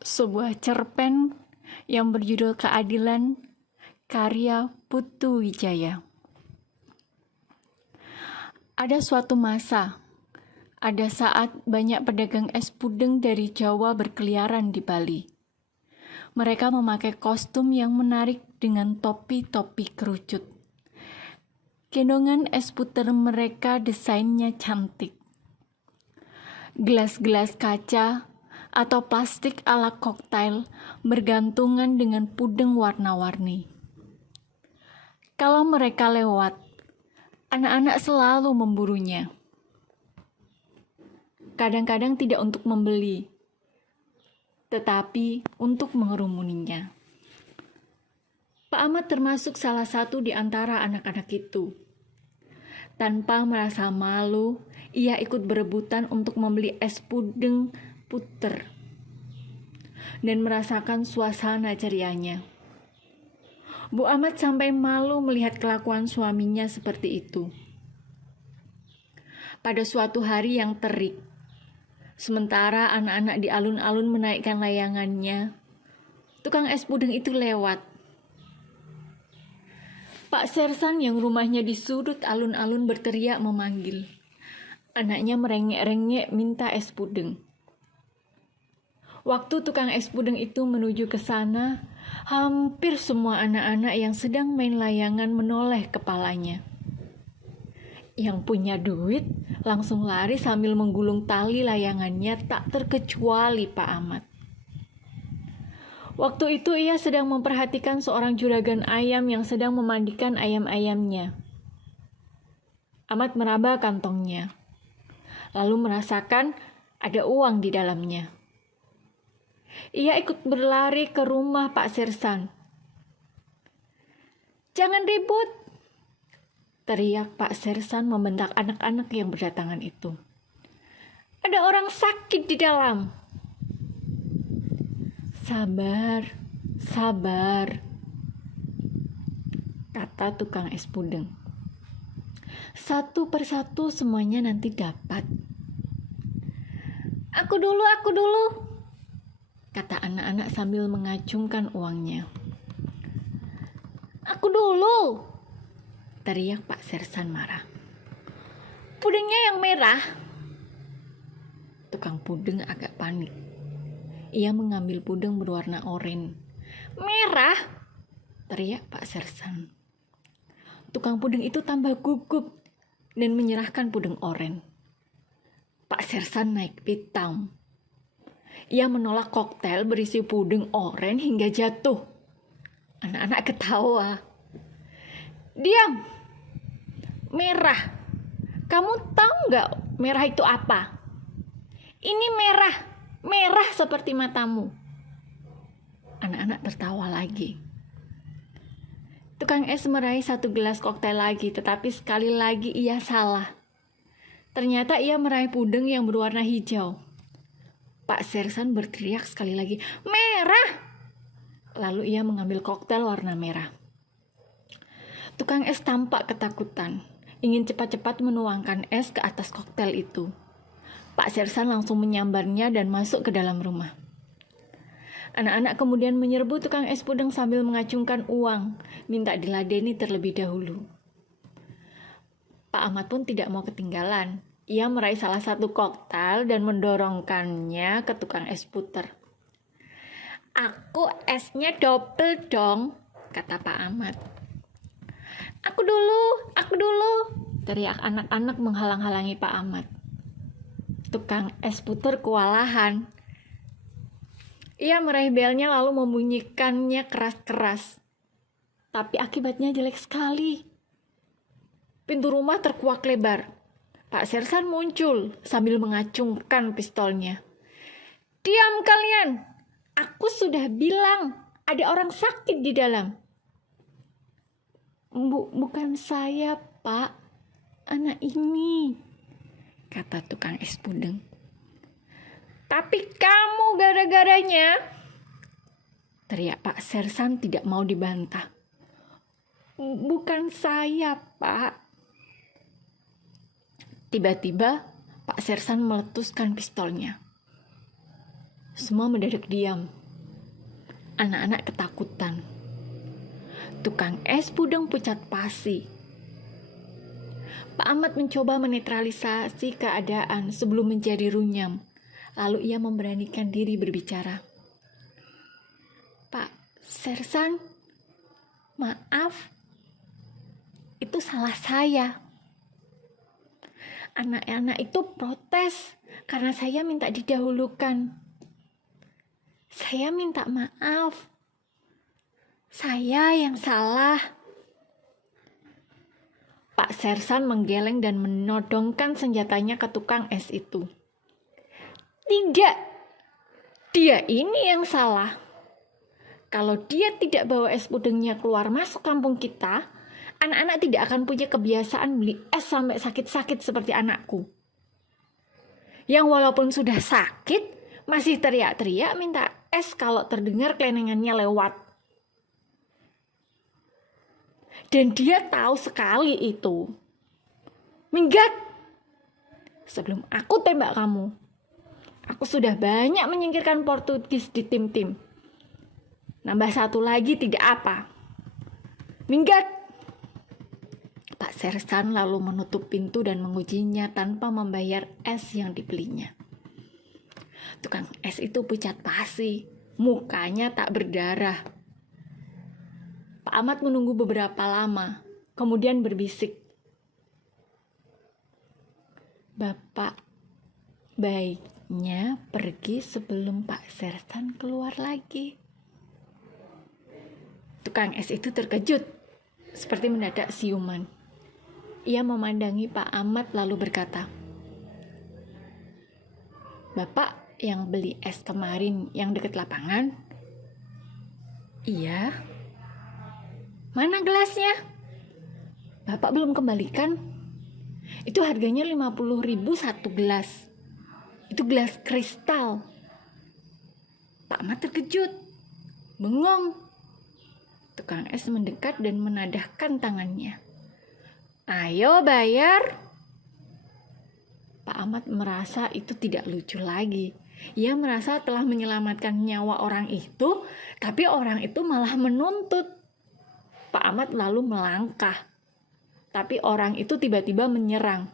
sebuah cerpen yang berjudul Keadilan, karya Putu Wijaya. Ada suatu masa, ada saat banyak pedagang es puding dari Jawa berkeliaran di Bali. Mereka memakai kostum yang menarik dengan topi-topi kerucut. Gendongan es puter mereka desainnya cantik. Gelas-gelas kaca atau plastik ala koktail bergantungan dengan puding warna-warni. Kalau mereka lewat, anak-anak selalu memburunya. Kadang-kadang tidak untuk membeli, tetapi untuk mengerumuninya. Pak Ahmad termasuk salah satu di antara anak-anak itu. Tanpa merasa malu, ia ikut berebutan untuk membeli es puding puter dan merasakan suasana cerianya. Bu Ahmad sampai malu melihat kelakuan suaminya seperti itu. Pada suatu hari yang terik, sementara anak-anak di alun-alun menaikkan layangannya, tukang es puding itu lewat. Pak Sersan yang rumahnya di sudut alun-alun berteriak memanggil. Anaknya merengek-rengek minta es puding. Waktu tukang es puding itu menuju ke sana, hampir semua anak-anak yang sedang main layangan menoleh kepalanya. Yang punya duit langsung lari sambil menggulung tali layangannya, tak terkecuali Pak Ahmad. Waktu itu ia sedang memperhatikan seorang juragan ayam yang sedang memandikan ayam-ayamnya. Ahmad meraba kantongnya, lalu merasakan ada uang di dalamnya. Ia ikut berlari ke rumah Pak Sersan. "Jangan ribut!" teriak Pak Sersan membentak anak-anak yang berdatangan itu. "Ada orang sakit di dalam." "Sabar, sabar," kata tukang es puding. "Satu persatu semuanya nanti dapat." Aku dulu, kata anak-anak sambil mengacungkan uangnya. "Aku dulu," teriak Pak Sersan marah. "Pudingnya yang merah." Tukang puding agak panik. Ia mengambil puding berwarna oranye. "Merah!" teriak Pak Sersan. Tukang puding itu tambah gugup dan menyerahkan puding oranye. Pak Sersan naik pitam. Ia menolak koktail berisi puding oranye hingga jatuh. Anak-anak ketawa. "Diam! Merah! Kamu tahu nggak merah itu apa? Ini merah! Merah seperti matamu." Anak-anak tertawa lagi. Tukang es meraih satu gelas koktail lagi, tetapi sekali lagi ia salah. Ternyata ia meraih puding yang berwarna hijau. Pak Sersan berteriak sekali lagi, "Merah!" Lalu ia mengambil koktail warna merah. Tukang es tampak ketakutan, ingin cepat-cepat menuangkan es ke atas koktail itu. Pak Sersan langsung menyambarnya dan masuk ke dalam rumah. Anak-anak kemudian menyerbu tukang es puding sambil mengacungkan uang, minta diladeni terlebih dahulu. Pak Ahmad pun tidak mau ketinggalan. Ia meraih salah satu koktail dan mendorongkannya ke tukang es puter. "Aku esnya double dong," kata Pak Ahmad. Aku dulu, teriak anak-anak menghalang-halangi Pak Ahmad. Tukang es puter kewalahan. Ia meraih belnya lalu membunyikannya keras-keras. Tapi akibatnya jelek sekali. Pintu rumah terkuak lebar. Pak Sersan muncul sambil mengacungkan pistolnya. "Diam kalian! Aku sudah bilang ada orang sakit di dalam." Bukan saya, Pak. Anak ini," kata tukang es puding. "Tapi kamu gara-garanya," teriak Pak Sersan tidak mau dibantah. "Bukan saya, Pak." Tiba-tiba Pak Sersan meletuskan pistolnya. Semua mendadak diam. Anak-anak ketakutan. Tukang es pudeng pucat pasi. Pak Ahmad mencoba menetralisasi keadaan sebelum menjadi runyam. Lalu ia memberanikan diri berbicara. Pak Sersan, maaf, itu salah saya. Anak-anak itu protes karena saya minta didahulukan. Saya minta maaf. Saya yang salah. Pak Sersan menggeleng dan menodongkan senjatanya ke tukang es itu. Tidak, dia ini yang salah. Kalau dia tidak bawa es pudengnya keluar masuk kampung kita, anak-anak tidak akan punya kebiasaan beli es sampai sakit-sakit seperti anakku. Yang walaupun sudah sakit, masih teriak-teriak minta es kalau terdengar kelenengannya lewat. Dan dia tahu sekali itu. Minggat! Sebelum aku tembak kamu, aku sudah banyak menyingkirkan Portugis di tim-tim. Nambah satu lagi tidak apa. Minggat! Pak Sersan lalu menutup pintu dan mengujinya tanpa membayar es yang dibelinya. Tukang es itu pucat pasi, mukanya tak berdarah. Pak Ahmad menunggu beberapa lama, kemudian berbisik. Bapak baiknya pergi sebelum Pak Sersan keluar lagi. Tukang es itu terkejut, seperti mendadak siuman. Ia memandangi Pak Ahmad lalu berkata, Bapak yang beli es kemarin yang dekat lapangan? Iya. Mana gelasnya? Bapak belum kembalikan. Itu harganya 50.000 satu gelas. Itu gelas kristal. Pak Ahmad terkejut, bengong. Tukang es mendekat dan menadahkan tangannya. Ayo bayar. Pak Ahmad merasa itu tidak lucu lagi. Ia merasa telah menyelamatkan nyawa orang itu, tapi orang itu malah menuntut. Pak Ahmad lalu melangkah, tapi orang itu tiba-tiba menyerang.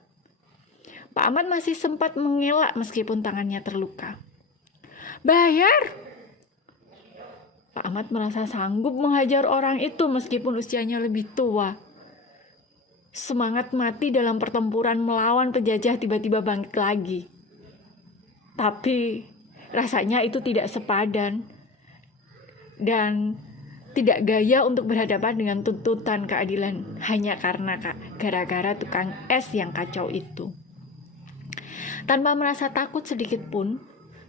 Pak Ahmad masih sempat mengelak meskipun tangannya terluka. Bayar! Pak Ahmad merasa sanggup menghajar orang itu meskipun usianya lebih tua. Semangat mati dalam pertempuran melawan penjajah tiba-tiba bangkit lagi. Tapi rasanya itu tidak sepadan dan tidak gaya untuk berhadapan dengan tuntutan keadilan hanya karena gara-gara tukang es yang kacau itu. Tanpa merasa takut sedikit pun,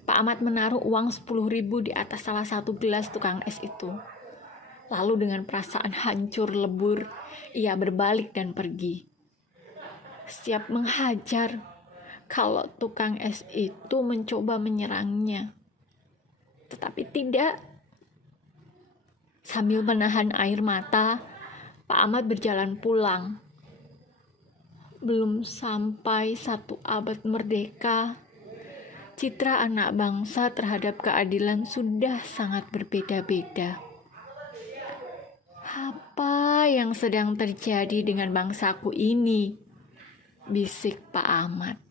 Pak Ahmad menaruh uang 10.000 di atas salah satu gelas tukang es itu. Lalu dengan perasaan hancur lebur, ia berbalik dan pergi. Siap menghajar kalau tukang es itu mencoba menyerangnya. Tetapi tidak. Sambil menahan air mata, Pak Ahmad berjalan pulang. Belum sampai 1 abad merdeka, citra anak bangsa terhadap keadilan sudah sangat berbeda-beda. Apa yang sedang terjadi dengan bangsaku ini? Bisik Pak Ahmad.